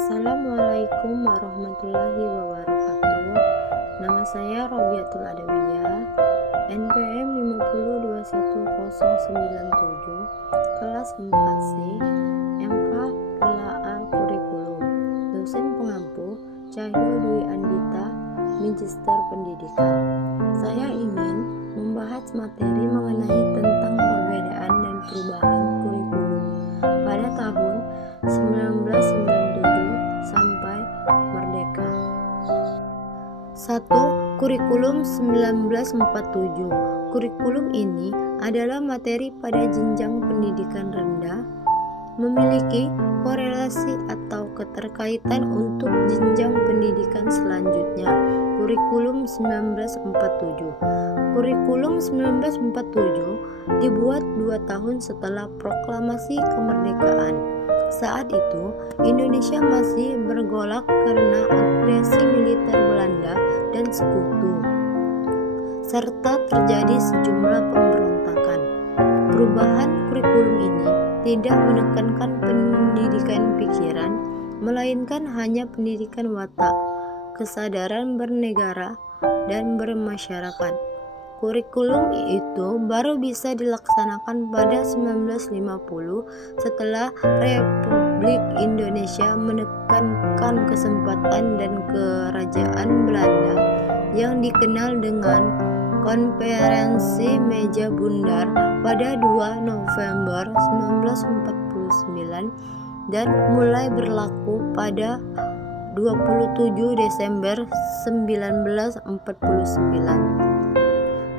Assalamualaikum warahmatullahi wabarakatuh. Nama saya Robiatul Adawiyah, NPM 5021097, kelas 4C, MK LA Kurikulum. Dosen pengampu Cahyo Dwi Andita, Magister Pendidikan. Saya ingin membahas materi mengenai tentang perbedaan dan perubahan kurikulum pada tahun 1997 sampai merdeka. 1. Kurikulum 1947. Kurikulum ini adalah materi pada jenjang pendidikan rendah, memiliki korelasi atau keterkaitan untuk jenjang pendidikan selanjutnya. Kurikulum 1947. Kurikulum 1947 dibuat 2 tahun setelah proklamasi kemerdekaan. Saat itu, Indonesia masih bergolak karena agresi militer Belanda dan sekutu, serta terjadi sejumlah pemberontakan. Perubahan kurikulum ini tidak menekankan pendidikan pikiran, melainkan hanya pendidikan watak, kesadaran bernegara, dan bermasyarakat. Kurikulum itu baru bisa dilaksanakan pada 1950 setelah Republik Indonesia menekankan kesempatan dan kerajaan Belanda yang dikenal dengan Konferensi Meja Bundar pada 2 November 1949 dan mulai berlaku pada 27 Desember 1949.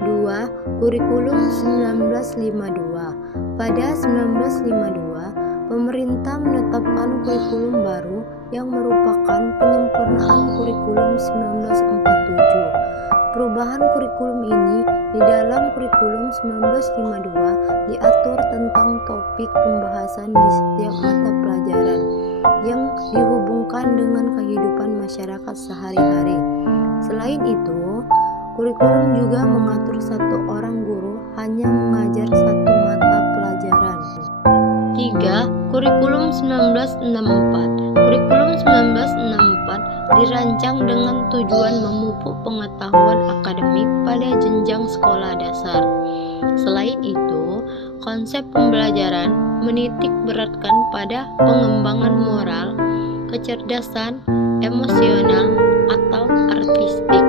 2. Kurikulum 1952. Pada 1952, pemerintah menetapkan kurikulum baru yang merupakan penyempurnaan kurikulum 1947. Perubahan kurikulum ini di dalam kurikulum 1952 diatur tentang topik pembahasan di setiap mata pelajaran yang dihubungkan dengan kehidupan masyarakat sehari-hari. Selain itu, kurikulum juga mengatur satu orang guru hanya mengajar satu mata pelajaran. 3. Kurikulum 1964. Kurikulum 1964 dirancang dengan tujuan memupuk pengetahuan akademik pada jenjang sekolah dasar. Selain itu, konsep pembelajaran menitik beratkan pada pengembangan moral, kecerdasan, emosional, atau artistik.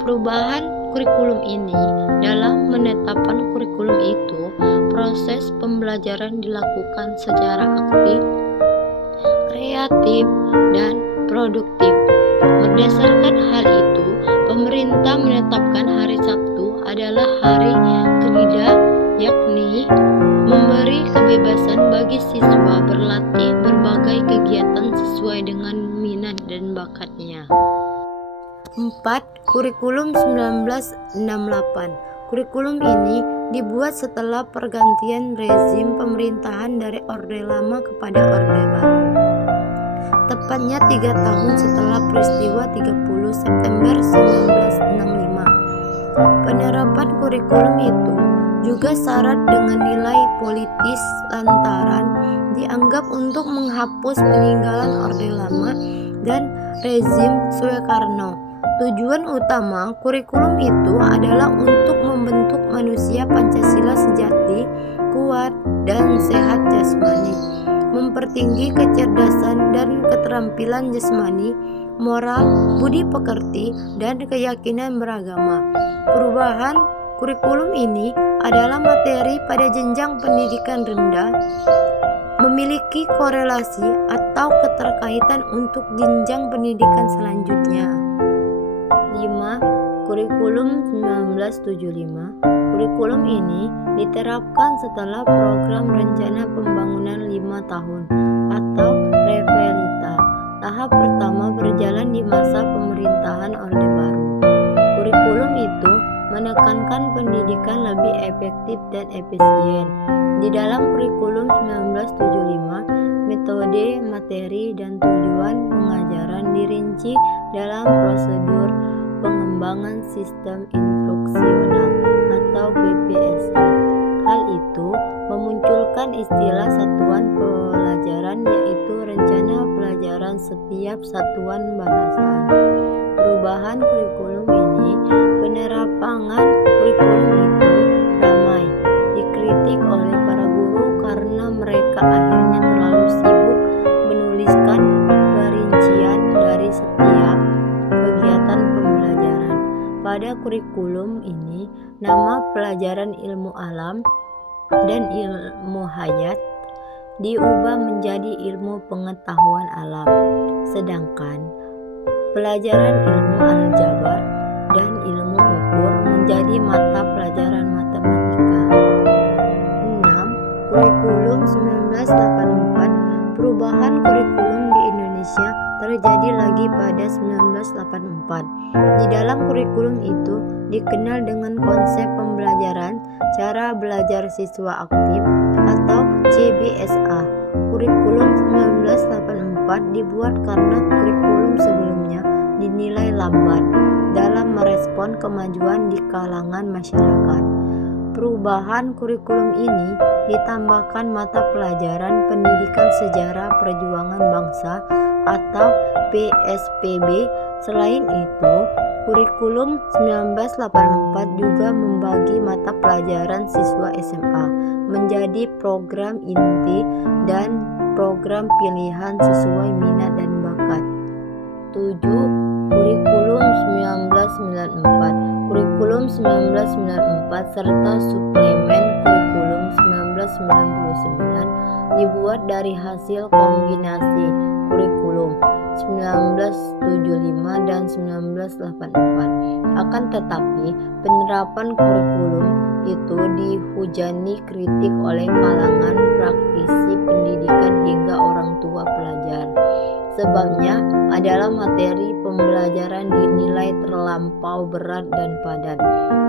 Perubahan kurikulum ini dalam menetapkan kurikulum itu, proses pembelajaran dilakukan secara aktif, kreatif, dan produktif. Berdasarkan hal itu, pemerintah menetapkan hari Sabtu adalah hari kerja, yakni memberi kebebasan bagi siswa berlatih berbagai kegiatan sesuai dengan minat dan bakatnya. 4. Kurikulum 1968. Kurikulum ini dibuat setelah pergantian rezim pemerintahan dari Orde Lama kepada Orde Baru. Tepatnya 3 tahun setelah peristiwa 30 September 1965. Penerapan kurikulum itu juga syarat dengan nilai politis lantaran dianggap untuk menghapus peninggalan Orde Lama dan rezim Soekarno. Tujuan utama kurikulum itu adalah untuk membentuk manusia Pancasila sejati, kuat, dan sehat jasmani, mempertinggi kecerdasan dan keterampilan jasmani, moral, budi pekerti, dan keyakinan beragama. Perubahan kurikulum ini adalah materi pada jenjang pendidikan rendah, memiliki korelasi atau keterkaitan untuk jenjang pendidikan selanjutnya. 5. Kurikulum 1975. Kurikulum ini diterapkan setelah program rencana pembangunan 5 tahun atau Revelita. Tahap pertama berjalan di masa pemerintahan Orde Baru. Kurikulum itu menekankan pendidikan lebih efektif dan efisien. Di dalam kurikulum 1975, metode, materi, dan tujuan pengajaran dirinci dalam prosedur pengembangan sistem instruksional atau PPSI. Hal itu memunculkan istilah satuan pelajaran yaitu Rencana Pelajaran setiap satuan bahasaan. Perubahan kurikulum ini, penerapan kurikulum itu ramai dikritik oleh para guru karena mereka akhirnya terlalu sibuk menuliskan perincian dari setiap kegiatan pembelajaran. Pada kurikulum ini, nama pelajaran ilmu alam dan ilmu hayat diubah menjadi ilmu pengetahuan alam, sedangkan pelajaran ilmu aljabar dan ilmu ukur menjadi mata pelajaran matematika. 6. Kurikulum 1984. Perubahan kurikulum di Indonesia terjadi lagi pada 1984. Di dalam kurikulum itu dikenal dengan konsep pembelajaran cara belajar siswa aktif atau CBSA. Kurikulum 1984 dibuat karena kurikulum sebelumnya dinilai lambat dalam merespon kemajuan di kalangan masyarakat. Perubahan kurikulum ini ditambahkan mata pelajaran pendidikan sejarah perjuangan bangsa atau PSPB. Selain itu, kurikulum 1984 juga membagi mata pelajaran siswa SMA menjadi program inti dan program pilihan sesuai minat dan bakat. 7. Kurikulum 1994. Kurikulum 1994 serta suplemen kurikulum 1999 dibuat dari hasil kombinasi kurikulum 1975 dan 1984. Akan tetapi, penerapan kurikulum itu dihujani kritik oleh kalangan praktisi pendidikan hingga orang tua pelajar. Sebabnya adalah materi pembelajaran dinilai terlampau berat dan padat.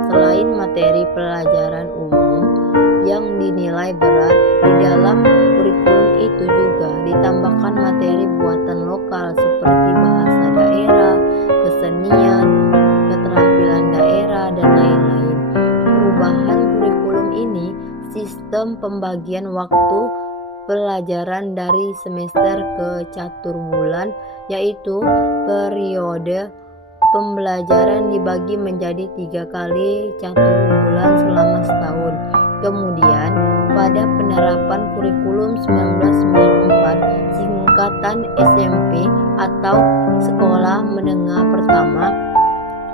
Selain materi pelajaran umum yang dinilai berat, di dalam kurikulum itu juga ditambahkan materi buatan lokal seperti bahasa daerah, kesenian, keterampilan daerah, dan lain-lain. Perubahan kurikulum ini, sistem pembagian waktu pelajaran dari semester ke catur bulan, yaitu periode pembelajaran dibagi menjadi 3 kali catur bulan selama setahun. Kemudian pada penerapan kurikulum 1994, singkatan SMP atau Sekolah Menengah Pertama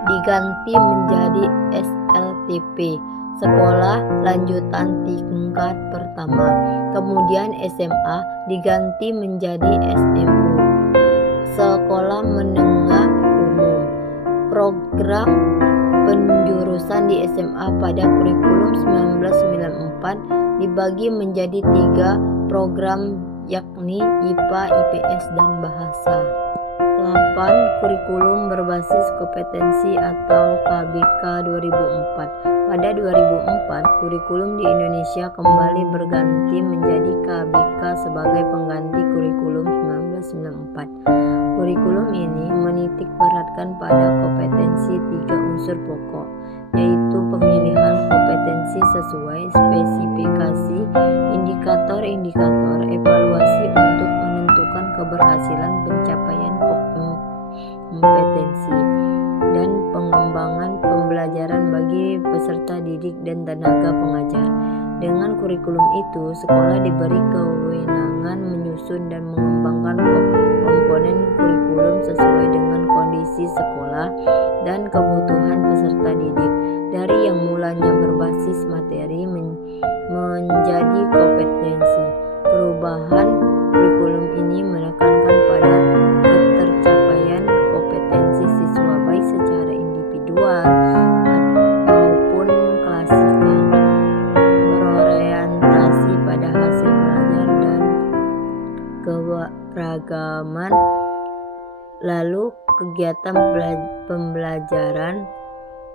diganti menjadi SLTP, Sekolah Lanjutan Tingkat Pertama. Kemudian SMA diganti menjadi SMU, Sekolah Menengah Umum. Program penjurusan di SMA pada kurikulum 1994 dibagi menjadi 3 program, yakni IPA, IPS, dan Bahasa. 8. Kurikulum berbasis kompetensi atau KBK 2004. Pada 2004, kurikulum di Indonesia kembali berganti menjadi KBK sebagai pengganti kurikulum 1994. Kurikulum ini menitik beratkan pada kompetensi 3 unsur pokok, yaitu pemilihan kompetensi sesuai spesifikasi, indikator-indikator evaluasi untuk menentukan keberhasilan pencapaian kompetensi, dan pengembangan pembelajaran bagi peserta didik dan tenaga pengajar. Dengan kurikulum itu, sekolah diberi kewenangan menyusun dan mengembangkan komponen kurikulum sesuai dengan kondisi sekolah dan kebutuhan peserta didik, dari yang mulanya berbasis materi menjadi kompetensi. Perubahan kurikulum ini menekankan pada ketercapaian kompetensi siswa baik secara individual maupun klasikal, berorientasi pada hasil belajar dan keberagaman. Lalu kegiatan pembelajaran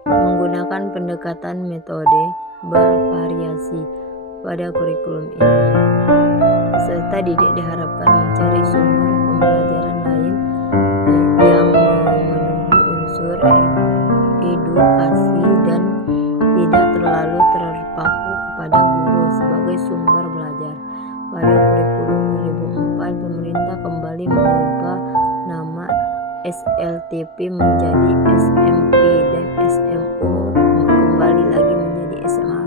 menggunakan pendekatan metode bervariasi pada kurikulum ini. Peserta didik diharapkan mencari sumber pembelajaran lain yang memenuhi unsur edukasi dan tidak terlalu terpaku kepada guru sebagai sumber belajar. Pada kurikulum 2004, pemerintah kembali mengubah SLTP menjadi SMP dan SMO kembali lagi menjadi SMA.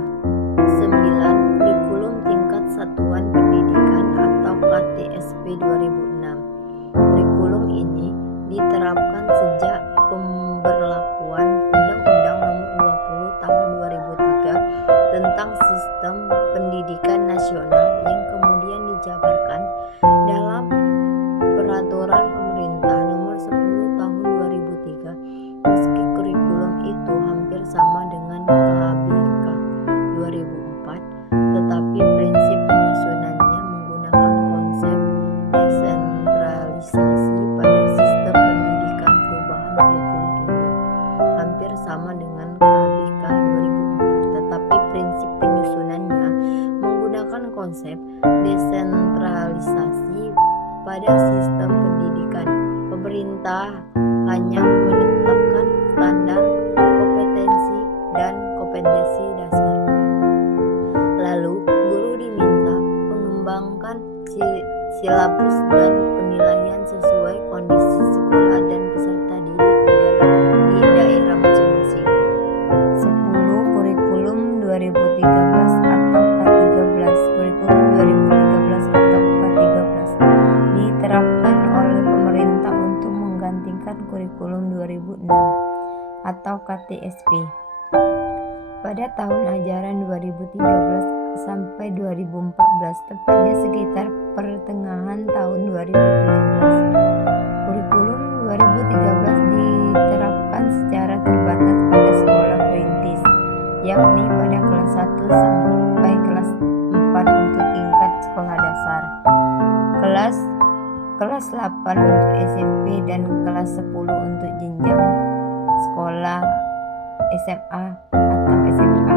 9. Kurikulum tingkat satuan pendidikan atau KTSP 2006. Kurikulum ini diterapkan sejak pemberlakuan Undang-Undang Nomor 20 Tahun 2003 tentang Sistem Pendidikan Nasional yang kemudian dijabarkan dalam Peraturan Pemerintah Nomor 10 Tahun 2003. Meski kurikulum itu hampir sama dengan KBK 2004, tetapi prinsip penyusunannya menggunakan konsep desentralisasi pada sistem pendidikan. Perubahan kurikulum ini hampir sama dengan KBK 2004, tetapi prinsip penyusunannya menggunakan konsep desentralisasi pada sistem pendidikan. Pemerintah hanya menetapkan standar kompetensi dan kompetensi dasar. Lalu, guru diminta mengembangkan silabus dan penilaian sesuai kondisi sekolah dan peserta didik di daerah masing-masing. 10. Kurikulum 2013 atau K13. Kurikulum 2013 atau K13 diterapkan oleh pemerintah untuk menggantikan kurikulum 2006 atau KTSP. Pada tahun ajaran 2013 sampai 2014, tepatnya sekitar pertengahan tahun 2013. Kurikulum 2013 diterapkan secara terbatas pada sekolah perintis, yakni pada kelas 1 sampai kelas 4 untuk tingkat sekolah dasar, kelas 8 untuk SMP dan kelas 10 untuk jenjang sekolah SMA atau SMK.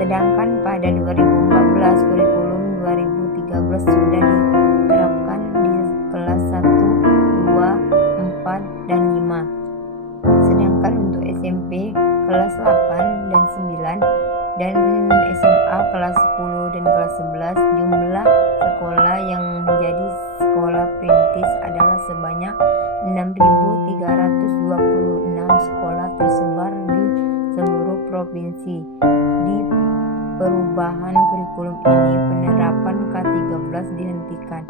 Sedangkan pada 2014 kurikulum 2013 sudah diterapkan di kelas 1, 2, 4, dan 5. Sedangkan untuk SMP kelas 8 dan 9 dan SMA kelas 10 dan kelas 11, jumlah sekolah yang menjadi sekolah perintis adalah sebanyak 6.326 sekolah tersebar di seluruh provinsi. Di perubahan kurikulum ini, penerapan K13 dihentikan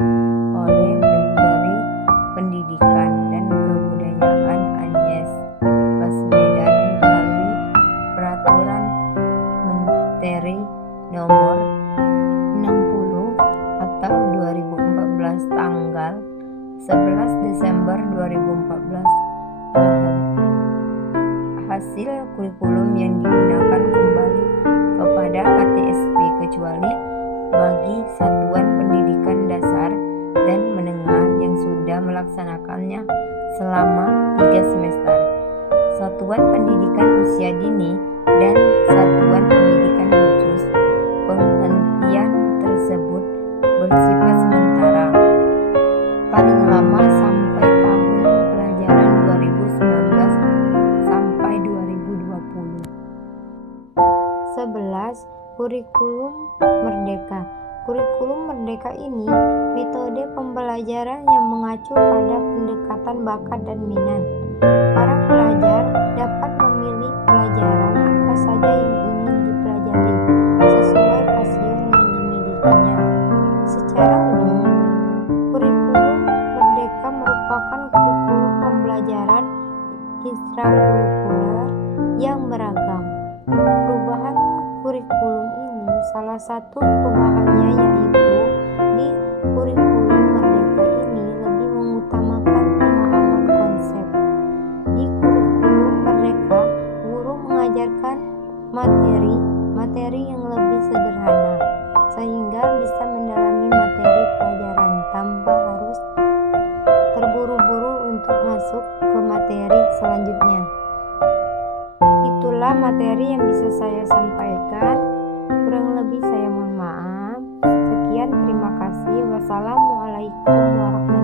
oleh Menteri Pendidikan dan Kebudayaan Anies Baswedan melalui Peraturan Menteri Nomor 60 atau 2014 tanggal 11 Desember 2014. Hasil kurikulum yang digunakan kembali kepada KTSP kecuali bagi satuan pendidikan dasar dan menengah yang sudah melaksanakannya selama 3 semester. Satuan pendidikan usia dini dan satuan pendidikan khusus, penghentian tersebut bersifat sementara, paling lama sampai tahun pelajaran 2019 sampai 2020. 11. Kurikulum Merdeka. Kurikulum Merdeka ini metode pembelajaran yang mengacu pada pendekatan bakat dan minat. Para pelajar dapat memilih pelajaran apa saja yang ingin dipelajari sesuai passion yang dimilikinya. Secara umum, kurikulum Merdeka merupakan kurikulum pembelajaran ekstrakurikuler yang beragam. Perubahan kurikulum ini, salah satu perubahannya yaitu di kurikulum Merdeka ini lebih mengutamakan pemahaman konsep. Di kurikulum Merdeka, guru mengajarkan materi yang lebih sederhana, sehingga bisa mendalami materi pelajaran tanpa harus terburu-buru untuk masuk ke materi selanjutnya. Itulah materi yang bisa saya sampaikan. Kurang lebih saya mohon maaf. Sekian, terima kasih. Wassalamualaikum warahmatullahi wabarakatuh.